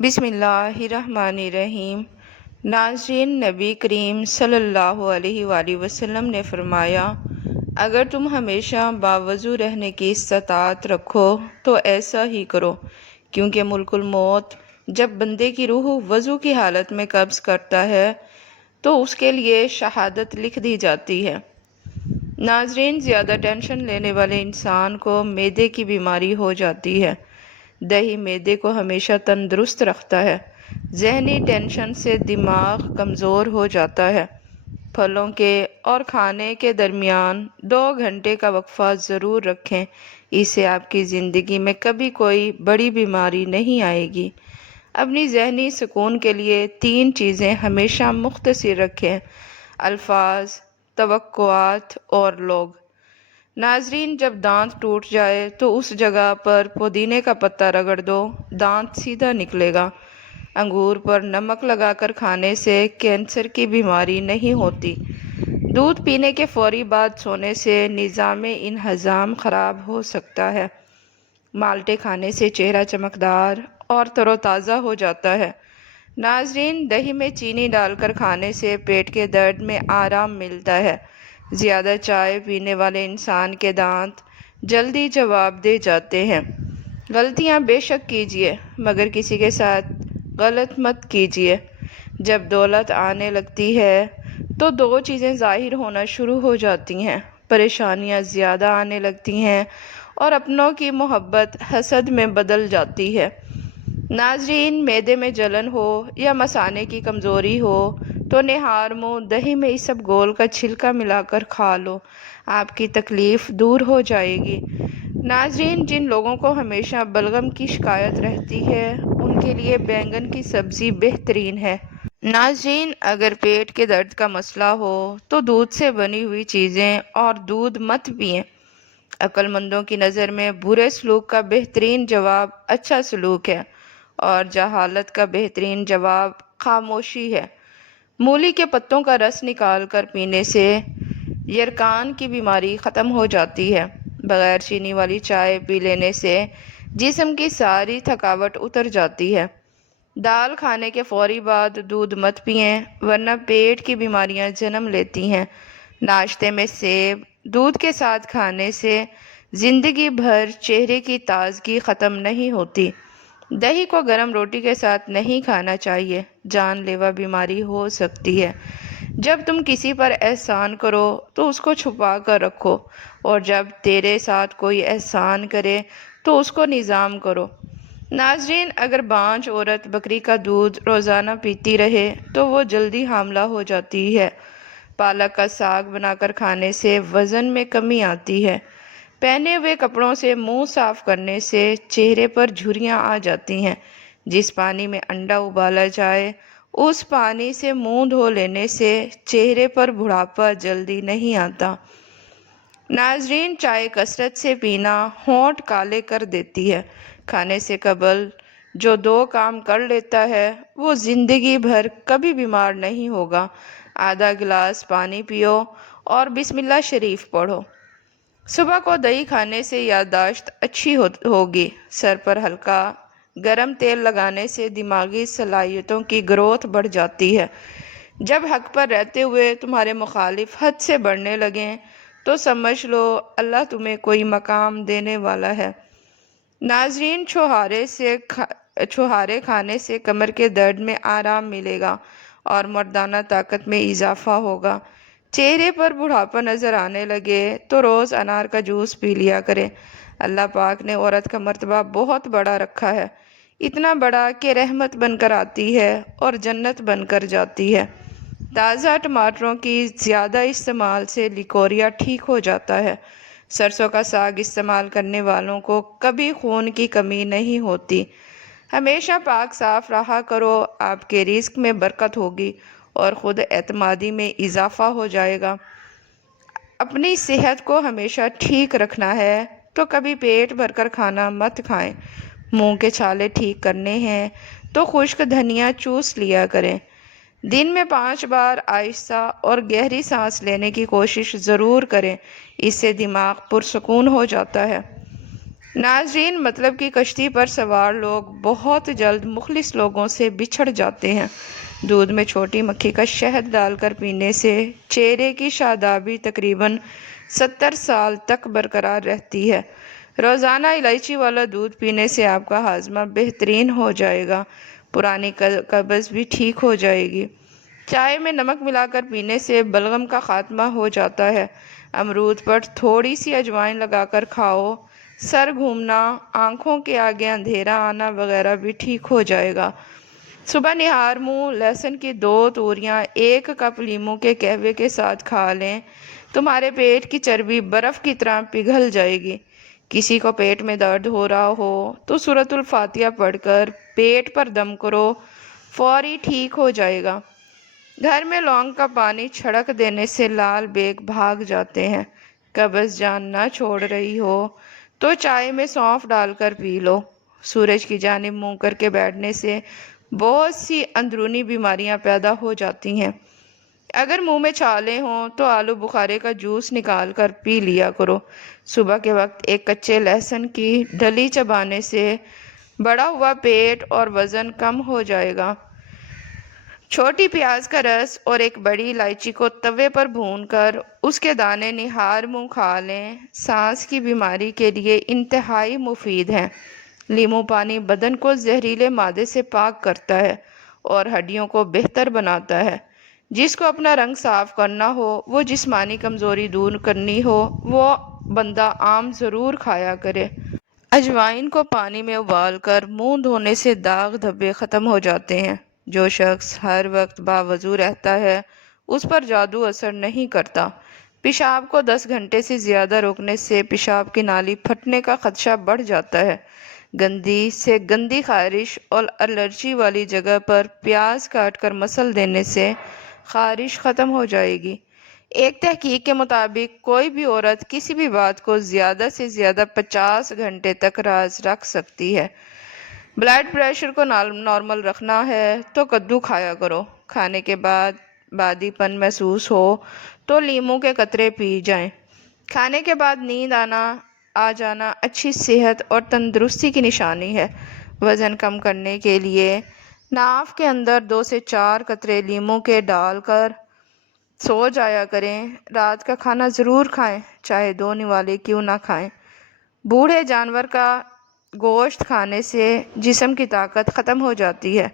بسم اللہ الرحمن الرحیم۔ ناظرین، نبی کریم صلی اللہ علیہ وآلہ وسلم نے فرمایا، اگر تم ہمیشہ باوضو رہنے کی استطاعت رکھو تو ایسا ہی کرو، کیونکہ ملک الموت جب بندے کی روح وضو کی حالت میں قبض کرتا ہے تو اس کے لیے شہادت لکھ دی جاتی ہے۔ ناظرین، زیادہ ٹینشن لینے والے انسان کو معدے کی بیماری ہو جاتی ہے۔ دہی معدے کو ہمیشہ تندرست رکھتا ہے۔ ذہنی ٹینشن سے دماغ کمزور ہو جاتا ہے۔ پھلوں کے اور کھانے کے درمیان 2 گھنٹے کا وقفہ ضرور رکھیں، اس سے آپ کی زندگی میں کبھی کوئی بڑی بیماری نہیں آئے گی۔ اپنی ذہنی سکون کے لیے 3 چیزیں ہمیشہ مختصر رکھیں: الفاظ، توقعات اور لوگ۔ ناظرین، جب دانت ٹوٹ جائے تو اس جگہ پر پودینے کا پتا رگڑ دو، دانت سیدھا نکلے گا۔ انگور پر نمک لگا کر کھانے سے کینسر کی بیماری نہیں ہوتی۔ دودھ پینے کے فوری بعد سونے سے نظام انہضام خراب ہو سکتا ہے۔ مالٹے کھانے سے چہرہ چمکدار اور تر و تازہ ہو جاتا ہے۔ ناظرین، دہی میں چینی ڈال کر کھانے سے پیٹ کے درد میں آرام ملتا ہے۔ زیادہ چائے پینے والے انسان کے دانت جلدی جواب دے جاتے ہیں۔ غلطیاں بے شک کیجیے، مگر کسی کے ساتھ غلط مت کیجیے۔ جب دولت آنے لگتی ہے تو 2 چیزیں ظاہر ہونا شروع ہو جاتی ہیں: پریشانیاں زیادہ آنے لگتی ہیں اور اپنوں کی محبت حسد میں بدل جاتی ہے۔ ناظرین، معدے میں جلن ہو یا مثانے کی کمزوری ہو تو نہار منہ دہی میں اسبگول کا چھلکا ملا کر کھا لو، آپ کی تکلیف دور ہو جائے گی۔ ناظرین، جن لوگوں کو ہمیشہ بلغم کی شکایت رہتی ہے ان کے لیے بینگن کی سبزی بہترین ہے۔ ناظرین، اگر پیٹ کے درد کا مسئلہ ہو تو دودھ سے بنی ہوئی چیزیں اور دودھ مت پئیں۔ عقل مندوں کی نظر میں برے سلوک کا بہترین جواب اچھا سلوک ہے، اور جہالت کا بہترین جواب خاموشی ہے۔ مولی کے پتوں کا رس نکال کر پینے سے یرقان کی بیماری ختم ہو جاتی ہے۔ بغیر چینی والی چائے پی لینے سے جسم کی ساری تھکاوٹ اتر جاتی ہے۔ دال کھانے کے فوری بعد دودھ مت پئیں، ورنہ پیٹ کی بیماریاں جنم لیتی ہیں۔ ناشتے میں سیب دودھ کے ساتھ کھانے سے زندگی بھر چہرے کی تازگی ختم نہیں ہوتی۔ دہی کو گرم روٹی کے ساتھ نہیں کھانا چاہیے، جان لیوا بیماری ہو سکتی ہے۔ جب تم کسی پر احسان کرو تو اس کو چھپا کر رکھو، اور جب تیرے ساتھ کوئی احسان کرے تو اس کو نظام کرو۔ ناظرین، اگر بانجھ عورت بکری کا دودھ روزانہ پیتی رہے تو وہ جلدی حاملہ ہو جاتی ہے۔ پالک کا ساگ بنا کر کھانے سے وزن میں کمی آتی ہے۔ پہنے ہوئے کپڑوں سے منہ صاف کرنے سے چہرے پر جھریاں آ جاتی ہیں۔ جس پانی میں انڈا ابالا جائے اس پانی سے منہ دھو لینے سے چہرے پر بڑھاپا جلدی نہیں آتا۔ ناظرین، چائے کثرت سے پینا ہونٹ کالے کر دیتی ہے۔ کھانے سے قبل جو 2 کام کر لیتا ہے وہ زندگی بھر کبھی بیمار نہیں ہوگا: آدھا گلاس پانی پیو اور بسم اللہ شریف پڑھو۔ صبح کو دہی کھانے سے یادداشت اچھی ہوگی۔ سر پر ہلکا گرم تیل لگانے سے دماغی صلاحیتوں کی گروتھ بڑھ جاتی ہے۔ جب حق پر رہتے ہوئے تمہارے مخالف حد سے بڑھنے لگیں تو سمجھ لو اللہ تمہیں کوئی مقام دینے والا ہے۔ ناظرین، چھوہارے کھانے سے کمر کے درد میں آرام ملے گا اور مردانہ طاقت میں اضافہ ہوگا۔ چہرے پر بڑھاپا نظر آنے لگے تو روز انار کا جوس پی لیا کریں۔ اللہ پاک نے عورت کا مرتبہ بہت بڑا رکھا ہے، اتنا بڑا کہ رحمت بن کر آتی ہے اور جنت بن کر جاتی ہے۔ تازہ ٹماٹروں کی زیادہ استعمال سے لیکوریا ٹھیک ہو جاتا ہے۔ سرسوں کا ساگ استعمال کرنے والوں کو کبھی خون کی کمی نہیں ہوتی۔ ہمیشہ پاک صاف رہا کرو، آپ کے رزق میں برکت ہوگی اور خود اعتمادی میں اضافہ ہو جائے گا۔ اپنی صحت کو ہمیشہ ٹھیک رکھنا ہے تو کبھی پیٹ بھر کر کھانا مت کھائیں۔ منہ کے چھالے ٹھیک کرنے ہیں تو خشک دھنیا چوس لیا کریں۔ دن میں 5 بار آہستہ اور گہری سانس لینے کی کوشش ضرور کریں، اس سے دماغ پرسکون ہو جاتا ہے۔ ناظرین، مطلب کہ کشتی پر سوار لوگ بہت جلد مخلص لوگوں سے بچھڑ جاتے ہیں۔ دودھ میں چھوٹی مکھی کا شہد ڈال کر پینے سے چہرے کی شادابی تقریباً 70 سال تک برقرار رہتی ہے۔ روزانہ الائچی والا دودھ پینے سے آپ کا ہاضمہ بہترین ہو جائے گا، پرانی قبض بھی ٹھیک ہو جائے گی۔ چائے میں نمک ملا کر پینے سے بلغم کا خاتمہ ہو جاتا ہے۔ امرود پر تھوڑی سی اجوائن لگا کر کھاؤ، سر گھومنا، آنکھوں کے آگے اندھیرا آنا وغیرہ بھی ٹھیک ہو جائے گا۔ صبح نہار منہ لہسن کی 2 توریاں 1 کپ لیموں کے قہوے کے ساتھ کھا لیں، تمہارے پیٹ کی چربی برف کی طرح پگھل جائے گی۔ کسی کو پیٹ میں درد ہو رہا ہو تو سورۃ الفاتحہ پڑھ کر پیٹ پر دم کرو، فوری ٹھیک ہو جائے گا۔ گھر میں لونگ کا پانی چھڑک دینے سے لال بیگ بھاگ جاتے ہیں۔ قبض جان نہ چھوڑ رہی ہو تو چائے میں سونف ڈال کر پی لو۔ سورج کی جانب منہ کر کے بیٹھنے سے بہت سی اندرونی بیماریاں پیدا ہو جاتی ہیں۔ اگر منہ میں چھالے ہوں تو آلو بخارے کا جوس نکال کر پی لیا کرو۔ صبح کے وقت ایک کچے لہسن کی ڈلی چبانے سے بڑا ہوا پیٹ اور وزن کم ہو جائے گا۔ چھوٹی پیاز کا رس اور ایک بڑی الائچی کو توے پر بھون کر اس کے دانے نہار منہ کھا لیں، سانس کی بیماری کے لیے انتہائی مفید ہیں۔ لیموں پانی بدن کو زہریلے مادے سے پاک کرتا ہے اور ہڈیوں کو بہتر بناتا ہے۔ جس کو اپنا رنگ صاف کرنا ہو، وہ جسمانی کمزوری دور کرنی ہو، وہ بندہ آم ضرور کھایا کرے۔ اجوائن کو پانی میں ابال کر منہ دھونے سے داغ دھبے ختم ہو جاتے ہیں۔ جو شخص ہر وقت باوضو رہتا ہے اس پر جادو اثر نہیں کرتا۔ پیشاب کو 10 گھنٹے سے زیادہ روکنے سے پیشاب کی نالی پھٹنے کا خدشہ بڑھ جاتا ہے۔ گندی سے گندی خارش اور الرجی والی جگہ پر پیاز کاٹ کر مسل دینے سے خارش ختم ہو جائے گی۔ ایک تحقیق کے مطابق کوئی بھی عورت کسی بھی بات کو زیادہ سے زیادہ 50 گھنٹے تک راز رکھ سکتی ہے۔ بلڈ پریشر کو نارمل رکھنا ہے تو کدو کھایا کرو۔ کھانے کے بعد بادی پن محسوس ہو تو لیموں کے قطرے پی جائیں۔ کھانے کے بعد نیند آ جانا اچھی صحت اور تندرستی کی نشانی ہے۔ وزن کم کرنے کے لیے ناف کے اندر 2 سے 4 قطرے لیموں کے ڈال کر سو جایا کریں۔ رات کا کھانا ضرور کھائیں، چاہے 2 نوالے کیوں نہ کھائیں۔ بوڑھے جانور کا گوشت کھانے سے جسم کی طاقت ختم ہو جاتی ہے۔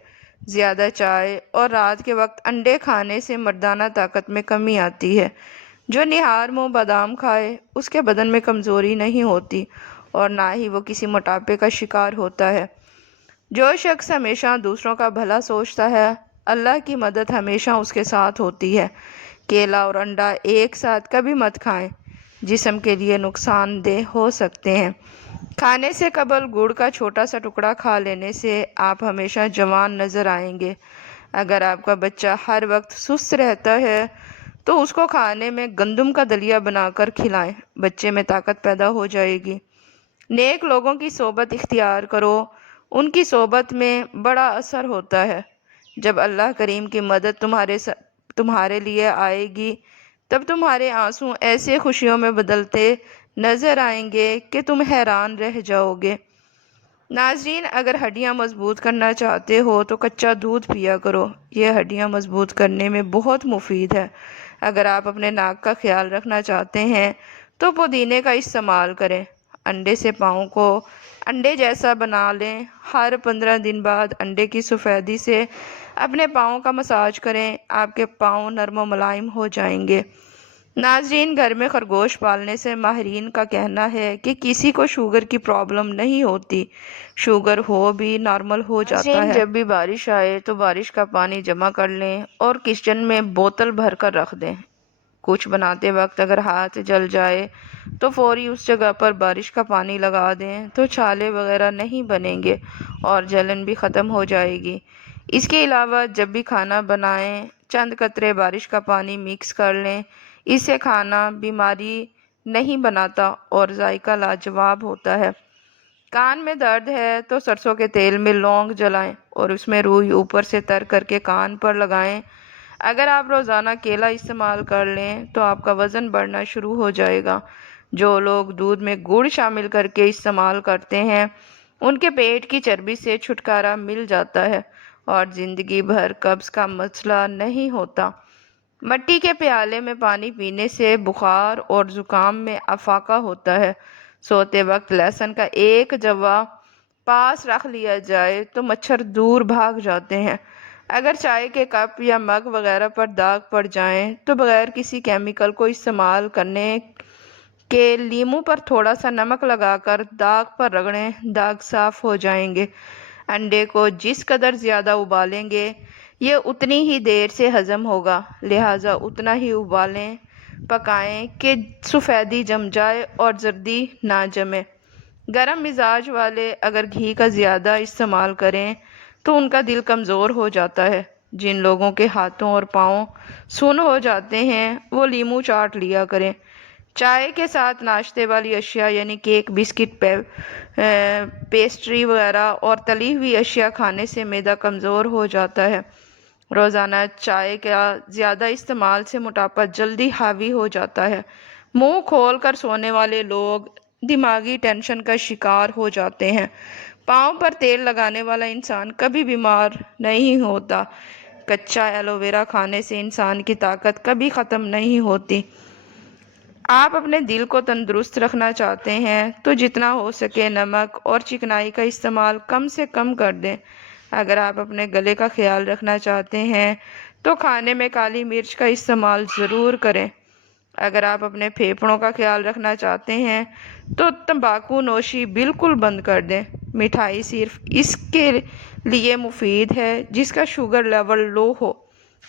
زیادہ چائے اور رات کے وقت انڈے کھانے سے مردانہ طاقت میں کمی آتی ہے۔ جو نہار منہ بادام کھائے اس کے بدن میں کمزوری نہیں ہوتی اور نہ ہی وہ کسی موٹاپے کا شکار ہوتا ہے۔ جو شخص ہمیشہ دوسروں کا بھلا سوچتا ہے، اللہ کی مدد ہمیشہ اس کے ساتھ ہوتی ہے۔ کیلا اور انڈا ایک ساتھ کبھی مت کھائیں، جسم کے لیے نقصان دہ ہو سکتے ہیں۔ کھانے سے قبل گڑ کا چھوٹا سا ٹکڑا کھا لینے سے آپ ہمیشہ جوان نظر آئیں گے۔ اگر آپ کا بچہ ہر وقت سست رہتا ہے تو اس کو کھانے میں گندم کا دلیا بنا کر کھلائیں، بچے میں طاقت پیدا ہو جائے گی۔ نیک لوگوں کی صحبت اختیار کرو، ان کی صحبت میں بڑا اثر ہوتا ہے۔ جب اللہ کریم کی مدد تمہارے لیے آئے گی تب تمہارے آنسو ایسے خوشیوں میں بدلتے نظر آئیں گے کہ تم حیران رہ جاؤ گے۔ ناظرین، اگر ہڈیاں مضبوط کرنا چاہتے ہو تو کچا دودھ پیا کرو، یہ ہڈیاں مضبوط کرنے میں بہت مفید ہے۔ اگر آپ اپنے ناک کا خیال رکھنا چاہتے ہیں تو پودینے کا استعمال کریں۔ انڈے سے پاؤں کو انڈے جیسا بنا لیں۔ ہر 15 دن بعد انڈے کی سفیدی سے اپنے پاؤں کا مساج کریں، آپ کے پاؤں نرم و ملائم ہو جائیں گے۔ ناظرین، گھر میں خرگوش پالنے سے ماہرین کا کہنا ہے کہ کسی کو شوگر کی پرابلم نہیں ہوتی، شوگر ہو بھی نارمل ہو جاتا ہے۔ جب بھی بارش آئے تو بارش کا پانی جمع کر لیں اور کچن میں بوتل بھر کر رکھ دیں۔ کچھ بناتے وقت اگر ہاتھ جل جائے تو فوری اس جگہ پر بارش کا پانی لگا دیں تو چھالے وغیرہ نہیں بنیں گے اور جلن بھی ختم ہو جائے گی۔ اس کے علاوہ جب بھی کھانا بنائیں چند قطرے بارش کا پانی مکس کر لیں، اس سے کھانا بیماری نہیں بناتا اور ذائقہ لاجواب ہوتا ہے۔ کان میں درد ہے تو سرسوں کے تیل میں لونگ جلائیں اور اس میں روئی اوپر سے تر کر کے کان پر لگائیں۔ اگر آپ روزانہ کیلا استعمال کر لیں تو آپ کا وزن بڑھنا شروع ہو جائے گا۔ جو لوگ دودھ میں گڑ شامل کر کے استعمال کرتے ہیں ان کے پیٹ کی چربی سے چھٹکارا مل جاتا ہے اور زندگی بھر قبض کا مسئلہ نہیں ہوتا۔ مٹی کے پیالے میں پانی پینے سے بخار اور زکام میں افاقہ ہوتا ہے۔ سوتے وقت لہسن کا ایک جوا پاس رکھ لیا جائے تو مچھر دور بھاگ جاتے ہیں۔ اگر چائے کے کپ یا مگ وغیرہ پر داغ پڑ جائیں تو بغیر کسی کیمیکل کو استعمال کرنے کے لیموں پر تھوڑا سا نمک لگا کر داغ پر رگڑیں، داغ صاف ہو جائیں گے۔ انڈے کو جس قدر زیادہ ابالیں گے یہ اتنی ہی دیر سے ہضم ہوگا، لہٰذا اتنا ہی ابالیں پکائیں کہ سفیدی جم جائے اور زردی نہ جمے۔ گرم مزاج والے اگر گھی کا زیادہ استعمال کریں تو ان کا دل کمزور ہو جاتا ہے۔ جن لوگوں کے ہاتھوں اور پاؤں سن ہو جاتے ہیں وہ لیموں چاٹ لیا کریں۔ چائے کے ساتھ ناشتے والی اشیاء یعنی کیک، بسکٹ، پیسٹری وغیرہ اور تلی ہوئی اشیاء کھانے سے معدہ کمزور ہو جاتا ہے۔ روزانہ چائے کا زیادہ استعمال سے موٹاپا جلدی حاوی ہو جاتا ہے۔ منہ کھول کر سونے والے لوگ دماغی ٹینشن کا شکار ہو جاتے ہیں۔ پاؤں پر تیل لگانے والا انسان کبھی بیمار نہیں ہوتا۔ کچا ایلو ویرا کھانے سے انسان کی طاقت کبھی ختم نہیں ہوتی۔ آپ اپنے دل کو تندرست رکھنا چاہتے ہیں تو جتنا ہو سکے نمک اور چکنائی کا استعمال کم سے کم کر دیں۔ اگر آپ اپنے گلے کا خیال رکھنا چاہتے ہیں تو کھانے میں کالی مرچ کا استعمال ضرور کریں۔ اگر آپ اپنے پھیپھڑوں کا خیال رکھنا چاہتے ہیں تو تمباکو نوشی بالکل بند کر دیں۔ مٹھائی صرف اس کے لیے مفید ہے جس کا شوگر لیول لو ہو،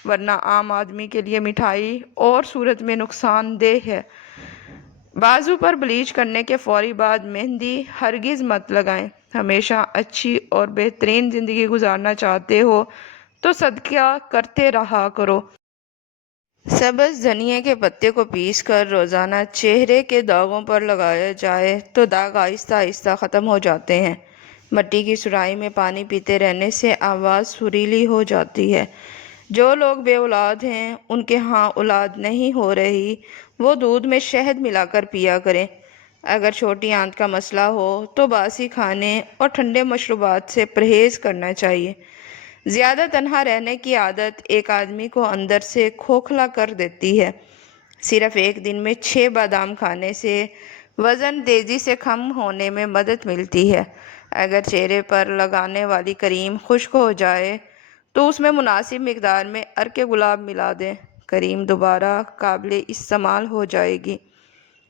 ورنہ عام آدمی کے لیے مٹھائی اور صورت میں نقصان دہ ہے۔ بازو پر بلیچ کرنے کے فوری بعد مہندی ہرگز مت لگائیں۔ ہمیشہ اچھی اور بہترین زندگی گزارنا چاہتے ہو تو صدقہ کرتے رہا کرو۔ سبز دھنیا کے پتے کو پیس کر روزانہ چہرے کے داغوں پر لگایا جائے تو داغ آہستہ آہستہ ختم ہو جاتے ہیں۔ مٹی کی سرائی میں پانی پیتے رہنے سے آواز سریلی ہو جاتی ہے۔ جو لوگ بے اولاد ہیں ان کے ہاں اولاد نہیں ہو رہی وہ دودھ میں شہد ملا کر پیا کریں۔ اگر چھوٹی آنت کا مسئلہ ہو تو باسی کھانے اور ٹھنڈے مشروبات سے پرہیز کرنا چاہیے۔ زیادہ تنہا رہنے کی عادت ایک آدمی کو اندر سے کھوکھلا کر دیتی ہے۔ صرف ایک دن میں 6 بادام کھانے سے وزن تیزی سے کم ہونے میں مدد ملتی ہے۔ اگر چہرے پر لگانے والی کریم خشک ہو جائے تو اس میں مناسب مقدار میں عرق گلاب ملا دیں، کریم دوبارہ قابل استعمال ہو جائے گی۔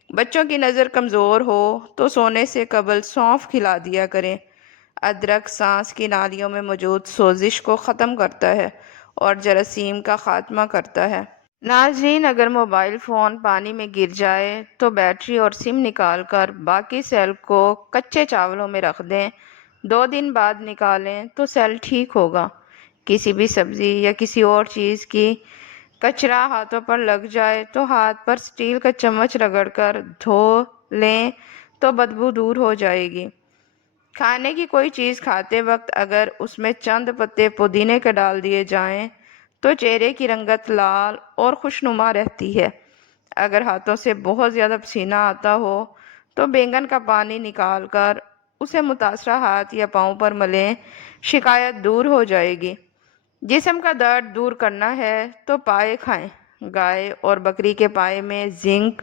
بچوں کی نظر کمزور ہو تو سونے سے قبل سونف کھلا دیا کریں۔ ادرک سانس کی نالیوں میں موجود سوزش کو ختم کرتا ہے اور جراثیم کا خاتمہ کرتا ہے۔ ناظرین، اگر موبائل فون پانی میں گر جائے تو بیٹری اور سم نکال کر باقی سیل کو کچے چاولوں میں رکھ دیں، 2 دن بعد نکالیں تو سیل ٹھیک ہوگا۔ کسی بھی سبزی یا کسی اور چیز کی کچرا ہاتھوں پر لگ جائے تو ہاتھ پر سٹیل کا چمچ رگڑ کر دھو لیں تو بدبو دور ہو جائے گی۔ کھانے کی کوئی چیز کھاتے وقت اگر اس میں چند پتے پودینے کے ڈال دیے جائیں تو چہرے کی رنگت لال اور خوشنما رہتی ہے۔ اگر ہاتھوں سے بہت زیادہ پسینہ آتا ہو تو بینگن کا پانی نکال کر اسے متاثرہ ہاتھ یا پاؤں پر ملیں، شکایت دور ہو جائے گی۔ جسم کا درد دور کرنا ہے تو پائے کھائیں۔ گائے اور بکری کے پائے میں زنک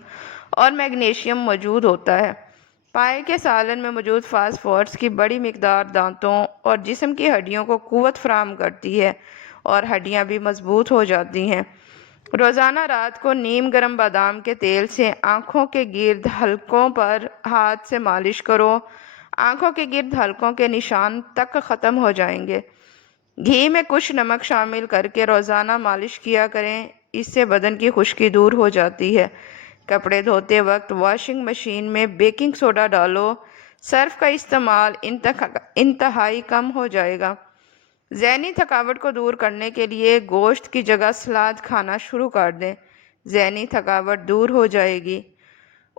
اور میگنیشیم موجود ہوتا ہے۔ پائے کے سالن میں موجود فاسفورس کی بڑی مقدار دانتوں اور جسم کی ہڈیوں کو قوت فراہم کرتی ہے اور ہڈیاں بھی مضبوط ہو جاتی ہیں۔ روزانہ رات کو نیم گرم بادام کے تیل سے آنکھوں کے گرد حلقوں پر ہاتھ سے مالش کرو، آنکھوں کے گرد حلقوں کے نشان تک ختم ہو جائیں گے۔ گھی میں کچھ نمک شامل کر کے روزانہ مالش کیا کریں، اس سے بدن کی خشکی دور ہو جاتی ہے۔ کپڑے دھوتے وقت واشنگ مشین میں بیکنگ سوڈا ڈالو، سرف کا استعمال انتہائی کم ہو جائے گا۔ ذہنی تھکاوٹ کو دور کرنے کے لیے گوشت کی جگہ سلاد کھانا شروع کر دیں، ذہنی تھکاوٹ دور ہو جائے گی۔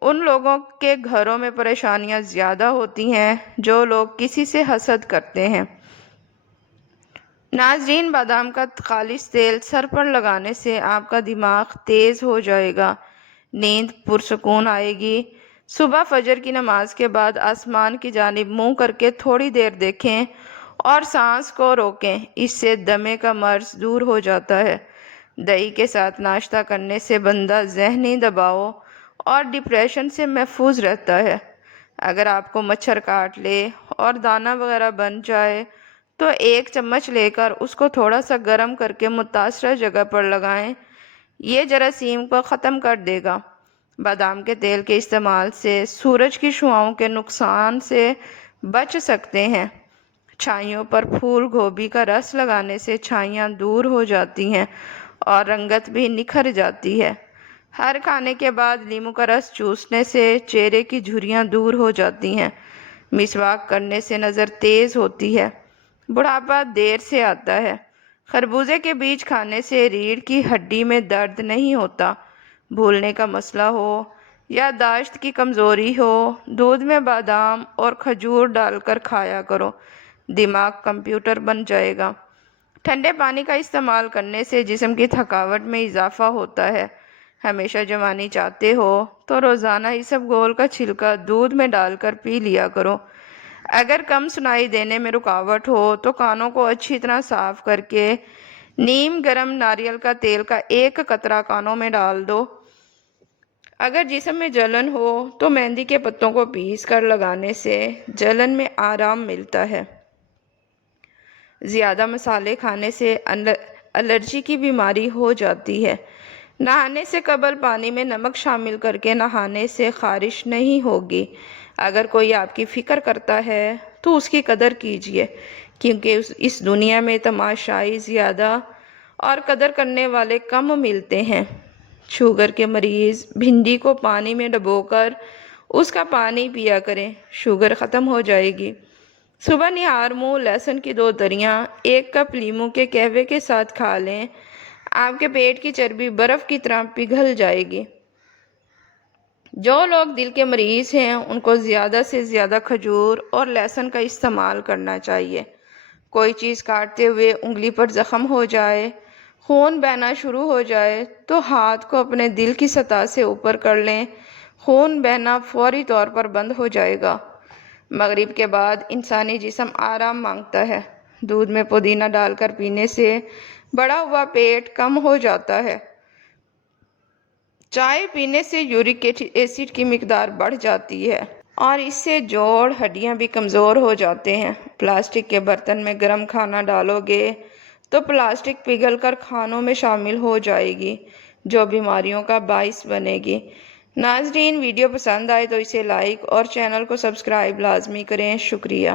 ان لوگوں کے گھروں میں پریشانیاں زیادہ ہوتی ہیں جو لوگ کسی سے حسد کرتے ہیں۔ ناظرین، بادام کا خالص تیل سر پر لگانے سے آپ کا دماغ تیز ہو جائے گا، نیند پرسکون آئے گی، صبح فجر کی نماز کے بعد آسمان کی جانب منہ کر کے تھوڑی دیر دیکھیں اور سانس کو روکیں، اس سے دمے کا مرض دور ہو جاتا ہے۔ دہی کے ساتھ ناشتہ کرنے سے بندہ ذہنی دباؤ اور ڈپریشن سے محفوظ رہتا ہے۔ اگر آپ کو مچھر کاٹ لے اور دانہ وغیرہ بن جائے تو 1 چمچ لے کر اس کو تھوڑا سا گرم کر کے متاثرہ جگہ پر لگائیں، یہ جراثیم کو ختم کر دے گا۔ بادام کے تیل کے استعمال سے سورج کی شعاؤں کے نقصان سے بچ سکتے ہیں۔ چھائیوں پر پھول گوبھی کا رس لگانے سے چھائیاں دور ہو جاتی ہیں اور رنگت بھی نکھر جاتی ہے۔ ہر کھانے کے بعد لیموں کا رس چوسنے سے چہرے کی جھریاں دور ہو جاتی ہیں۔ مسواک کرنے سے نظر تیز ہوتی ہے۔ بڑھاپا دیر سے آتا ہے۔ خربوزے کے بیج کھانے سے ریڑھ کی ہڈی میں درد نہیں ہوتا۔ بھولنے کا مسئلہ ہو، یادداشت کی کمزوری ہو، دودھ میں بادام اور کھجور ڈال کر کھایا کرو، دماغ کمپیوٹر بن جائے گا۔ ٹھنڈے پانی کا استعمال کرنے سے جسم کی تھکاوٹ میں اضافہ ہوتا ہے۔ ہمیشہ جوانی چاہتے ہو تو روزانہ اسب گول کا چھلکا دودھ میں ڈال کر پی لیا کرو۔ اگر کم سنائی دینے میں رکاوٹ ہو تو کانوں کو اچھی طرح صاف کر کے نیم گرم ناریل کا تیل کا 1 قطرہ کانوں میں ڈال دو۔ اگر جسم میں جلن ہو تو مہندی کے پتوں کو پیس کر لگانے سے جلن میں آرام ملتا ہے۔ زیادہ مسالے کھانے سے الرجی کی بیماری ہو جاتی ہے۔ نہانے سے قبل پانی میں نمک شامل کر کے نہانے سے خارش نہیں ہوگی۔ اگر کوئی آپ کی فکر کرتا ہے تو اس کی قدر کیجیے، کیونکہ اس دنیا میں تماشائی زیادہ اور قدر کرنے والے کم ملتے ہیں۔ شوگر کے مریض بھنڈی کو پانی میں ڈبو کر اس کا پانی پیا کریں، شوگر ختم ہو جائے گی۔ صبح نہار منہ لہسن کی 2 دریاں 1 کپ لیموں کے قہوے کے ساتھ کھا لیں، آپ کے پیٹ کی چربی برف کی طرح پگھل جائے گی۔ جو لوگ دل کے مریض ہیں ان کو زیادہ سے زیادہ کھجور اور لہسن کا استعمال کرنا چاہیے۔ کوئی چیز کاٹتے ہوئے انگلی پر زخم ہو جائے، خون بہنا شروع ہو جائے تو ہاتھ کو اپنے دل کی سطح سے اوپر کر لیں، خون بہنا فوری طور پر بند ہو جائے گا۔ مغرب کے بعد انسانی جسم آرام مانگتا ہے۔ دودھ میں پودینہ ڈال کر پینے سے بڑا ہوا پیٹ کم ہو جاتا ہے۔ چائے پینے سے یورک ایسڈ کی مقدار بڑھ جاتی ہے اور اس سے جوڑ ہڈیاں بھی کمزور ہو جاتے ہیں۔ پلاسٹک کے برتن میں گرم کھانا ڈالو گے تو پلاسٹک پگھل کر کھانوں میں شامل ہو جائے گی، جو بیماریوں کا باعث بنے گی۔ ناظرین، ویڈیو پسند آئے تو اسے لائک اور چینل کو سبسکرائب لازمی کریں۔ شکریہ۔